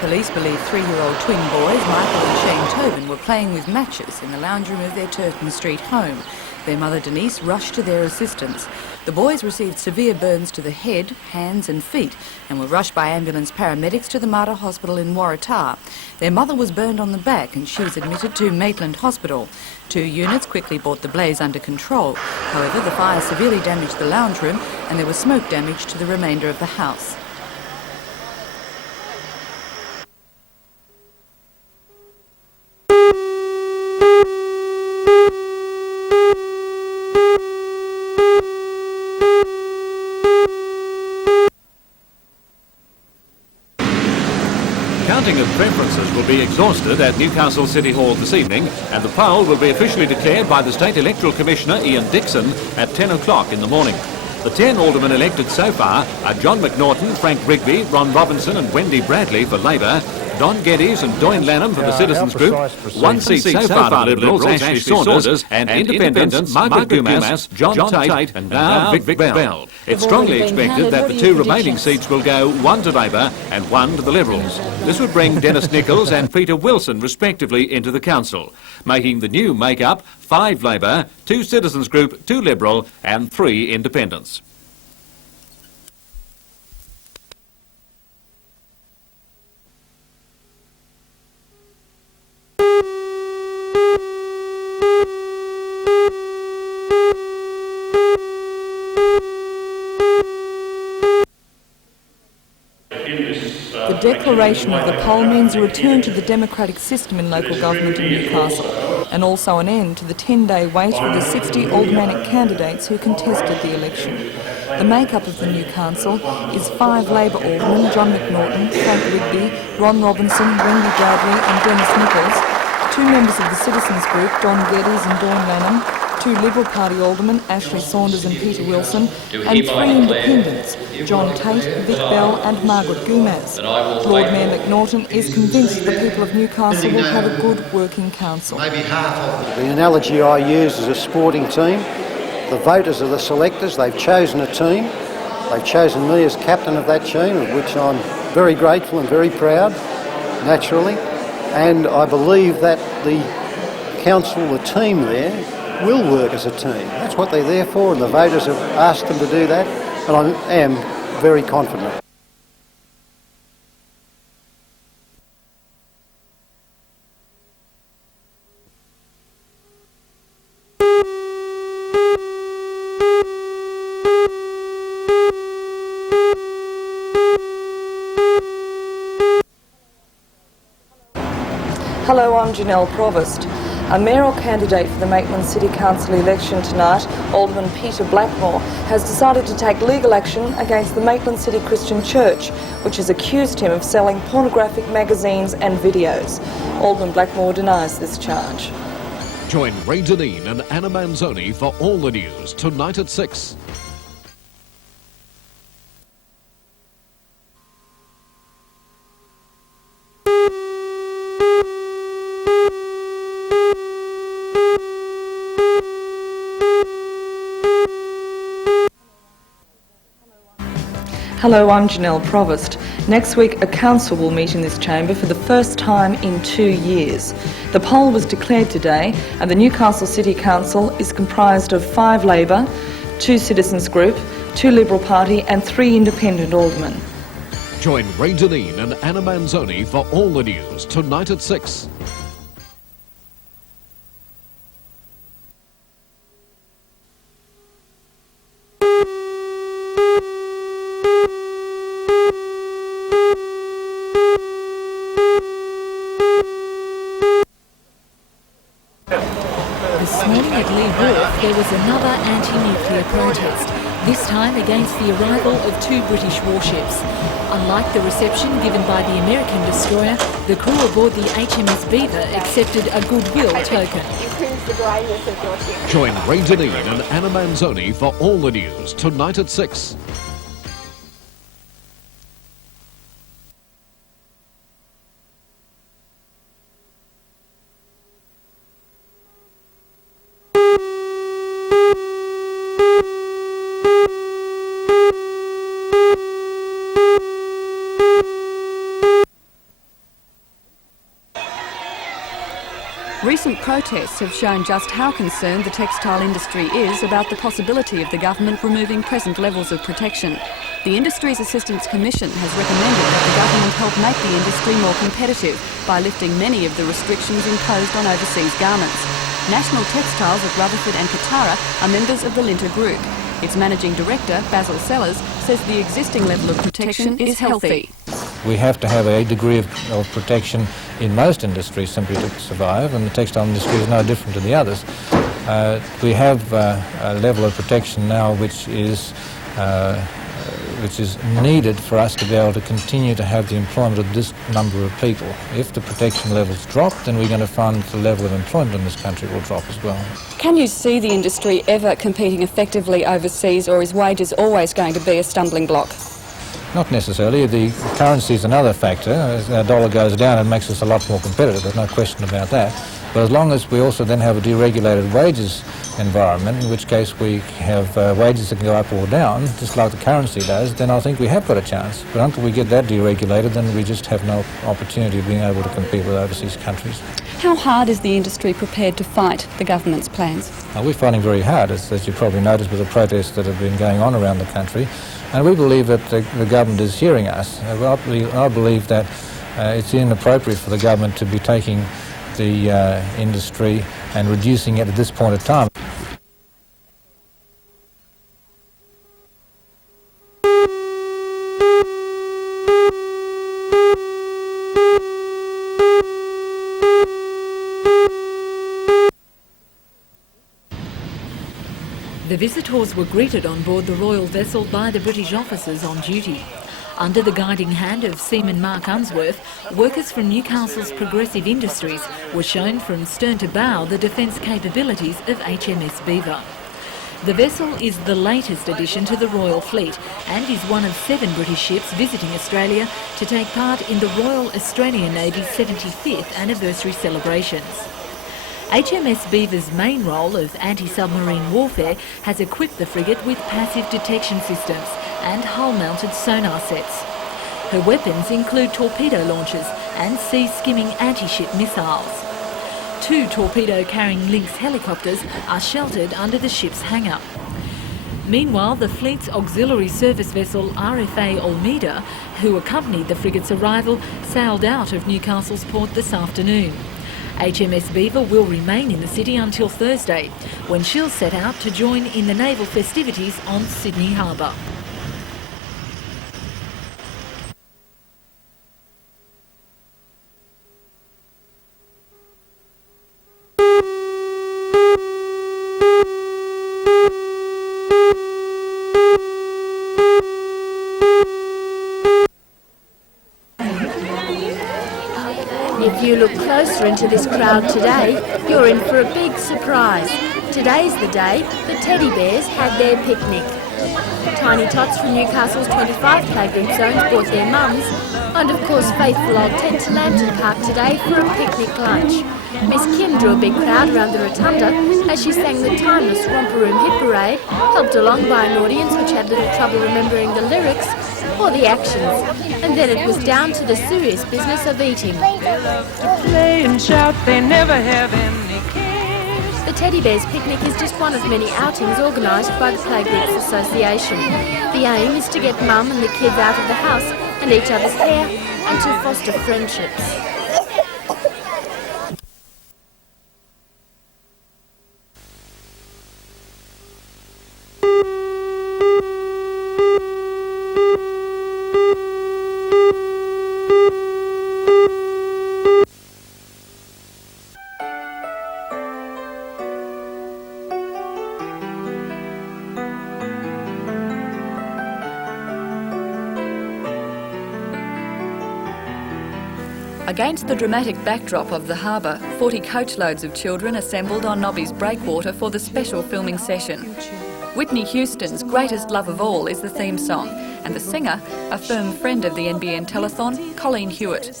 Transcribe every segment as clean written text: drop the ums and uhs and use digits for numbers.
Police believe 3-year-old twin boys, Michael and Shane Tobin, were playing with matches in the lounge room of their Turton Street home. Their mother Denise rushed to their assistance. The boys received severe burns to the head, hands and feet and were rushed by ambulance paramedics to the Mater Hospital in Waratah. Their mother was burned on the back and she was admitted to Maitland Hospital. 2 units quickly brought the blaze under control. However, the fire severely damaged the lounge room and there was smoke damage to the remainder of the house. Counting of preferences will be exhausted at Newcastle City Hall this evening, and the poll will be officially declared by the State Electoral Commissioner Ian Dixon at 10 o'clock in the morning. The 10 aldermen elected so far are John McNaughton, Frank Rigby, Ron Robinson and Wendy Bradley for Labor, Don Geddes and Doyne Lanham for the Citizens Group, 1 seat so far for the Liberals, Ashley Saunders, and Independents, Margaret Dumas, John Tate and now Vic Bell. It's strongly expected that the 2 remaining seats will go 1 to Labor and 1 to the Liberals. This would bring Dennis Nichols and Peter Wilson respectively into the council, making the new make-up 5 Labor, 2 Citizens Group, 2 Liberal and 3 Independents. The declaration of the poll means a return to the democratic system in local government in Newcastle, and also an end to the 10-day wait for the 60 aldermanic candidates who contested the election. The makeup of the new council is 5 Labor aldermen, John McNaughton, Frank Rigby, Ron Robinson, Wendy Bradley and Dennis Nichols, 2 members of the Citizens Group, Don Geddes and Doyne Lanham, 2 Liberal Party aldermen, Ashley Saunders and Peter Wilson, and 3 independents, John Tate, Vic Bell and Margaret Dumas. Lord Mayor McNaughton is convinced the people of Newcastle will have a good working council. The analogy I use is a sporting team. The voters are the selectors. They've chosen a team. They've chosen me as captain of that team, of which I'm very grateful and very proud, naturally. And I believe that the council, the team there, will work as a team. That's what they're there for, and the voters have asked them to do that, and I am very confident. Hello, I'm Janelle Provost. A mayoral candidate for the Maitland City Council election tonight, Alderman Peter Blackmore, has decided to take legal action against the Maitland City Christian Church, which has accused him of selling pornographic magazines and videos. Alderman Blackmore denies this charge. Join Ray Deneen and Anna Manzoni for all the news tonight at 6. Hello, I'm Janelle Provost. Next week, a council will meet in this chamber for the first time in 2 years. The poll was declared today, and the Newcastle City Council is comprised of 5 Labor, 2 Citizens Group, 2 Liberal Party and 3 independent aldermen. Join Ray Deneen and Anna Manzoni for all the news tonight at 6. This morning at Lee Wharf there was another anti-nuclear protest, this time against the arrival of 2 British warships. Unlike the reception given by the American destroyer, the crew aboard the HMS Beaver accepted a goodwill token. Join Ray Deneen and Anna Manzoni for all the news tonight at 6. Recent protests have shown just how concerned the textile industry is about the possibility of the government removing present levels of protection. The Industries Assistance Commission has recommended that the government help make the industry more competitive by lifting many of the restrictions imposed on overseas garments. National Textiles of Rutherford and Katara are members of the Linter Group. Its managing director, Basil Sellers, says the existing level of protection is healthy. We have to have a degree of protection in most industries simply to survive, and the textile industry is no different to the others. We have a level of protection now which is needed for us to be able to continue to have the employment of this number of people. If the protection levels drop, then we're going to find the level of employment in this country will drop as well. Can you see the industry ever competing effectively overseas, or is wages always going to be a stumbling block? Not necessarily. The currency is another factor. As our dollar goes down, it makes us a lot more competitive. There's no question about that. But as long as we also then have a deregulated wages environment, in which case we have wages that can go up or down, just like the currency does, then I think we have got a chance. But until we get that deregulated, then we just have no opportunity of being able to compete with overseas countries. How hard is the industry prepared to fight the government's plans? We're fighting very hard, as you probably noticed with the protests that have been going on around the country. And we believe that the government is hearing us. I believe that it's inappropriate for the government to be taking the industry and reducing it at this point of time. The visitors were greeted on board the royal vessel by the British officers on duty. Under the guiding hand of Seaman Mark Unsworth, workers from Newcastle's progressive industries were shown from stern to bow the defence capabilities of HMS Beaver. The vessel is the latest addition to the Royal Fleet and is one of 7 British ships visiting Australia to take part in the Royal Australian Navy's 75th anniversary celebrations. HMS Beaver's main role of anti-submarine warfare has equipped the frigate with passive detection systems and hull-mounted sonar sets. Her weapons include torpedo launchers and sea-skimming anti-ship missiles. 2 torpedo-carrying Lynx helicopters are sheltered under the ship's hangar. Meanwhile, the fleet's auxiliary service vessel RFA Almeida, who accompanied the frigate's arrival, sailed out of Newcastle's port this afternoon. HMS Beaver will remain in the city until Thursday, when she'll set out to join in the naval festivities on Sydney Harbour. If you look closer into this crowd today, you're in for a big surprise. Today's the day the teddy bears had their picnic. Tiny Tots from Newcastle's 25 playgroup zones brought their mums, and of course faithful old Ted to Lambton Park today for a picnic lunch. Miss Kim drew a big crowd around the rotunda as she sang the timeless Romper Room Hit Parade, helped along by an audience which had little trouble remembering the lyrics or the actions, and then it was down to the serious business of eating. Play and shout, they never have any cares. The Teddy Bears Picnic is just one of many outings organised by the Playgroups Association. The aim is to get mum and the kids out of the house and each other's hair and to foster friendships. Against the dramatic backdrop of the harbour, 40 coachloads of children assembled on Nobby's breakwater for the special filming session. Whitney Houston's Greatest Love of All is the theme song, and the singer, a firm friend of the NBN Telethon, Colleen Hewitt.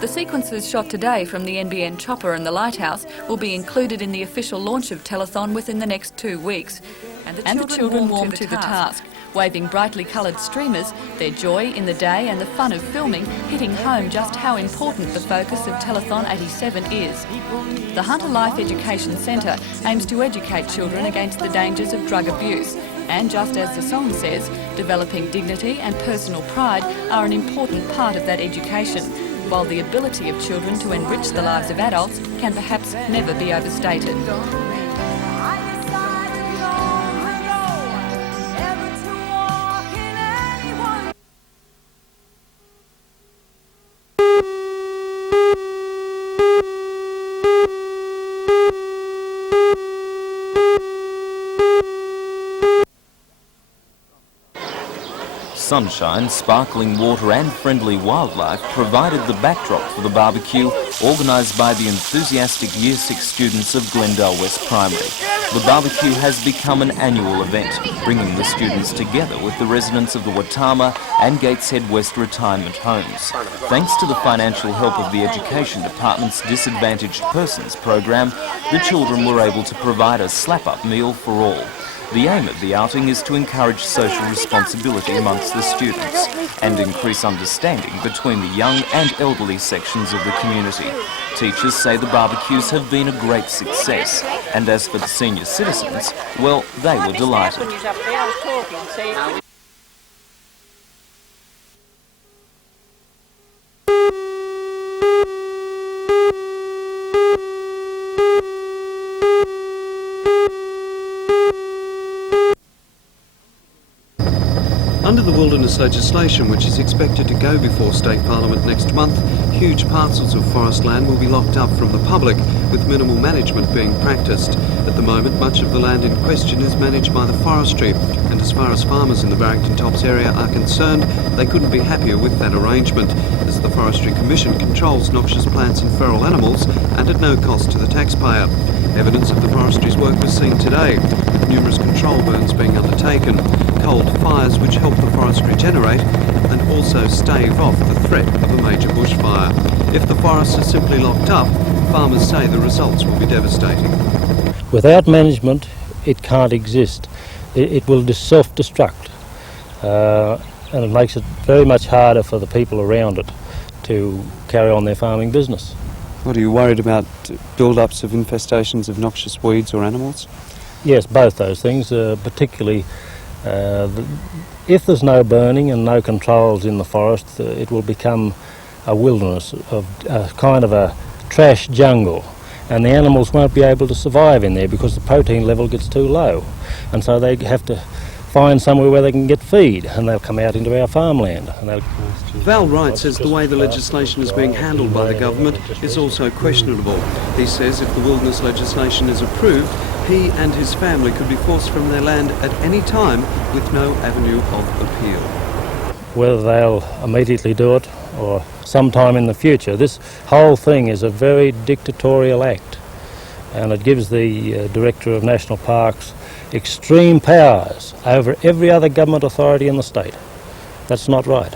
The sequences shot today from the NBN Chopper and the Lighthouse will be included in the official launch of Telethon within the next 2 weeks. And the children warmed to the task, Waving brightly coloured streamers, their joy in the day and the fun of filming hitting home just how important the focus of Telethon 87 is. The Hunter Life Education Centre aims to educate children against the dangers of drug abuse, and just as the song says, developing dignity and personal pride are an important part of that education, while the ability of children to enrich the lives of adults can perhaps never be overstated. Sunshine, sparkling water and friendly wildlife provided the backdrop for the barbecue organised by the enthusiastic Year 6 students of Glendale West Primary. The barbecue has become an annual event, bringing the students together with the residents of the Watama and Gateshead West retirement homes. Thanks to the financial help of the Education Department's Disadvantaged Persons program, the children were able to provide a slap-up meal for all. The aim of the outing is to encourage social responsibility amongst the students and increase understanding between the young and elderly sections of the community. Teachers say the barbecues have been a great success, and as for the senior citizens, well, they were delighted. Under the wilderness legislation, which is expected to go before State Parliament next month, huge parcels of forest land will be locked up from the public, with minimal management being practiced. At the moment, much of the land in question is managed by the forestry, and as far as farmers in the Barrington Tops area are concerned, they couldn't be happier with that arrangement, as the Forestry Commission controls noxious plants and feral animals, and at no cost to the taxpayer. Evidence of the forestry's work was seen today, with numerous control burns being undertaken, cold fires which help the forest regenerate and also stave off the threat of a major bushfire. If the forests are simply locked up, farmers say the results will be devastating. Without management, it can't exist. It will self-destruct, and it makes it very much harder for the people around it to carry on their farming business. What, are you worried about build-ups of infestations of noxious weeds or animals? Yes, both those things, particularly if there's no burning and no controls in the forest, it will become a wilderness of kind of a trash jungle, and the animals won't be able to survive in there because the protein level gets too low, and so they have to find somewhere where they can get feed, and they'll come out into our farmland. Val Wright says the way the legislation is being handled by the government is also questionable. He says if the wilderness legislation is approved, he and his family could be forced from their land at any time with no avenue of appeal. Whether they'll immediately do it or sometime in the future, this whole thing is a very dictatorial act, and it gives the Director of National Parks extreme powers over every other government authority in the state. That's not right.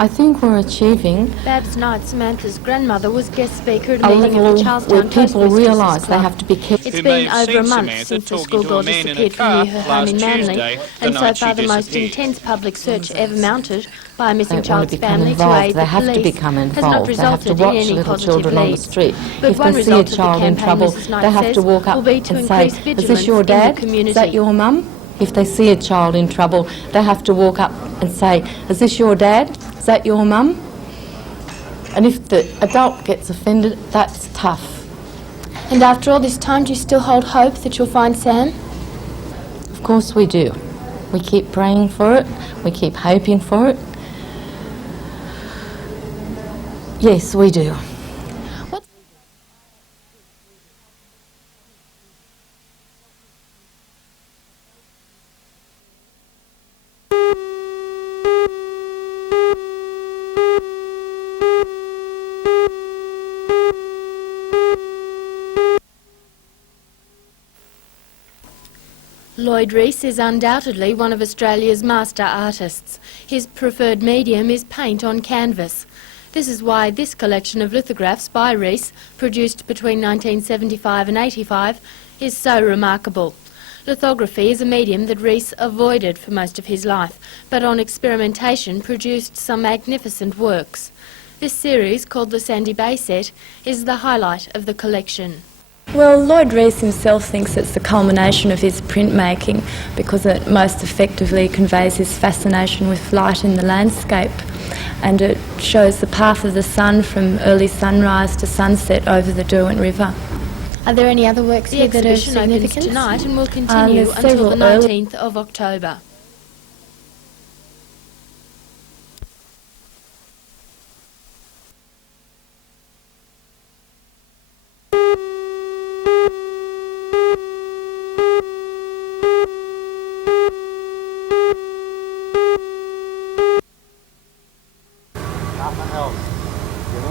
I think we're achieving Babs Knight, Samantha's grandmother, was guest speaker at a a meeting level of the Charlestown where people realise they have to be careful. It's been over a month since the schoolgirl disappeared from near her home in Manly, and so far the most intense public search ever mounted by a missing child's family to aid the police has not resulted in any positive leads. But one result of the campaign, Mrs. Knight says, will be to increase vigilance in the community. Is that your mum? If they see a child in trouble, they have to walk up and say, is this your dad? Is that your mum? And if the adult gets offended, that's tough. And after all this time, do you still hold hope that you'll find Sam? Of course we do. We keep praying for it. We keep hoping for it. Yes, we do. Lloyd Rees is undoubtedly one of Australia's master artists. His preferred medium is paint on canvas. This is why this collection of lithographs by Rees, produced between 1975 and 85, is so remarkable. Lithography is a medium that Rees avoided for most of his life, but on experimentation produced some magnificent works. This series, called the Sandy Bay set, is the highlight of the collection. Well, Lloyd Rees himself thinks it's the culmination of his printmaking because it most effectively conveys his fascination with light in the landscape, and it shows the path of the sun from early sunrise to sunset over the Derwent River. Are there any other works here that are significant? The exhibition opens tonight and will continue until the 19th of October.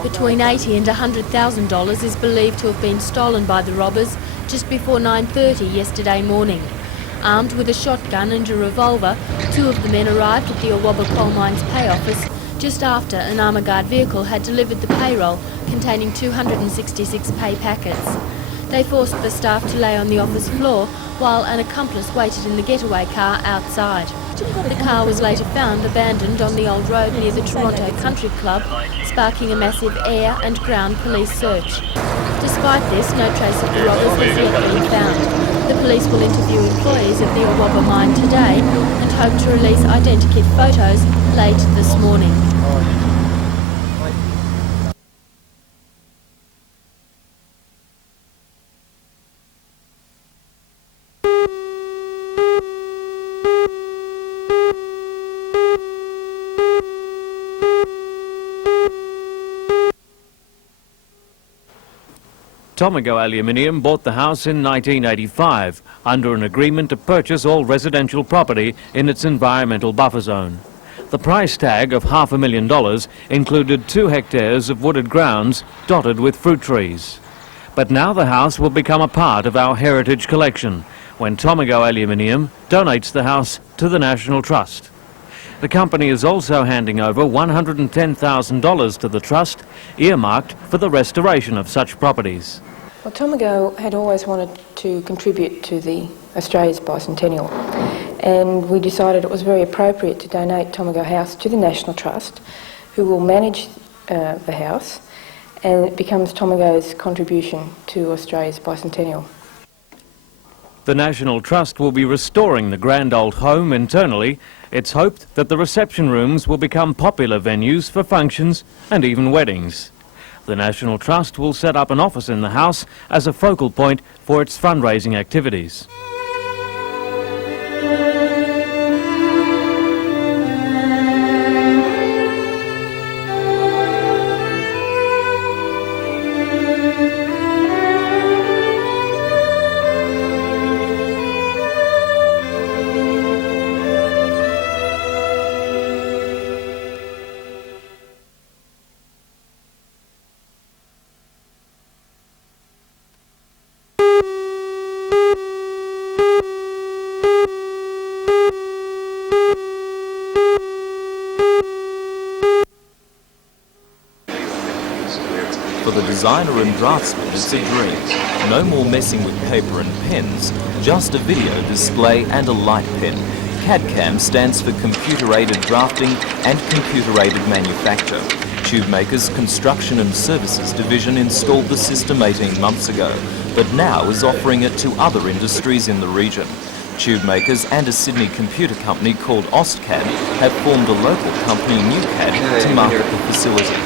Between $80,000 and $100,000 is believed to have been stolen by the robbers just before 9:30 yesterday morning. Armed with a shotgun and a revolver, two of the men arrived at the Awabba Coal Mines pay office just after an armour guard vehicle had delivered the payroll containing 266 pay packets. They forced the staff to lay on the office floor while an accomplice waited in the getaway car outside. The car was later found abandoned on the old road near the Toronto Country Club, sparking a massive air and ground police search. Despite this, no trace of the robbers has yet been found. The police will interview employees of the Awabba mine today and hope to release identikit photos late this morning. Tomago Aluminium bought the house in 1985 under an agreement to purchase all residential property in its environmental buffer zone. The price tag of $500,000 included 2 hectares of wooded grounds dotted with fruit trees. But now the house will become a part of our heritage collection when Tomago Aluminium donates the house to the National Trust. The company is also handing over $110,000 to the Trust, earmarked for the restoration of such properties. Well, Tomago had always wanted to contribute to the Australia's bicentennial, and we decided it was very appropriate to donate Tomago House to the National Trust, who will manage the house, and it becomes Tomago's contribution to Australia's bicentennial. The National Trust will be restoring the grand old home internally. It's hoped that the reception rooms will become popular venues for functions and even weddings. The National Trust will set up an office in the house as a focal point for its fundraising activities. For the designer and draftsman, it's a dream. No more messing with paper and pens, just a video display and a light pen. CAD-CAM stands for Computer-Aided Drafting and Computer-Aided Manufacture. Tubemaker's Construction and Services division installed the system 18 months ago, but now is offering it to other industries in the region. Tubemakers and a Sydney computer company called AustCAD have formed a local company, NewCAD, to market the facility.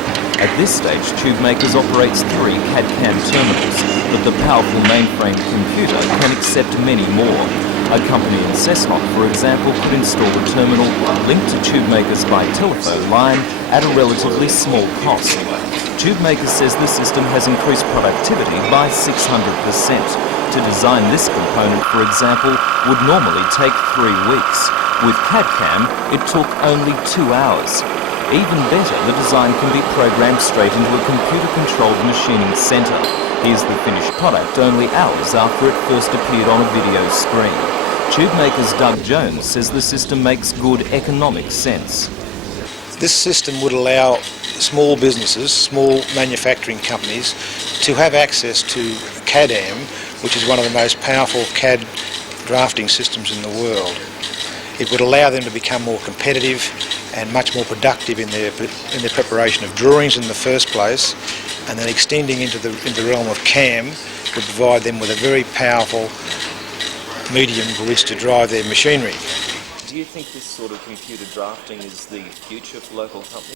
At this stage, Tubemakers operates 3 CAD-CAM terminals, but the powerful mainframe computer can accept many more. A company in Cessnock, for example, could install a terminal linked to Tubemakers by telephone line at a relatively small cost. Tubemakers says the system has increased productivity by 600%. To design this component, for example, would normally take 3 weeks. With CAD-CAM, it took only 2 hours. Even better, the design can be programmed straight into a computer-controlled machining centre. Here's the finished product only hours after it first appeared on a video screen. Tube makers Doug Jones says the system makes good economic sense. This system would allow small businesses, small manufacturing companies, to have access to CAD-AM, which is one of the most powerful CAD drafting systems in the world. It would allow them to become more competitive and much more productive in their preparation of drawings in the first place, and then extending into the realm of CAM would provide them with a very powerful medium for which to drive their machinery. Do you think this sort of computer drafting is the future for local companies?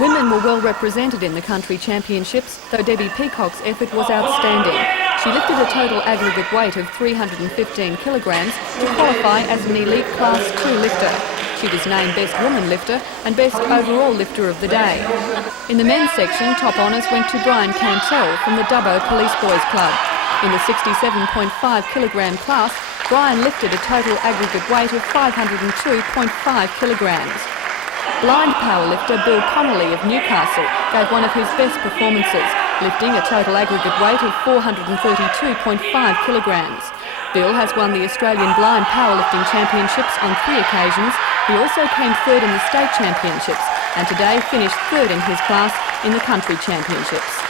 Women were well represented in the country championships, though Debbie Peacock's effort was outstanding. She lifted a total aggregate weight of 315 kilograms to qualify as an elite Class 2 lifter. She was named Best Woman Lifter and Best Overall Lifter of the day. In the men's section, top honours went to Brian Cantell from the Dubbo Police Boys Club. In the 67.5 kilogram class, Brian lifted a total aggregate weight of 502.5 kilograms. Blind powerlifter Bill Connolly of Newcastle gave one of his best performances, lifting a total aggregate weight of 432.5 kilograms. Bill has won the Australian Blind Powerlifting Championships on 3 occasions. He also came third in the state championships and today finished third in his class in the country championships.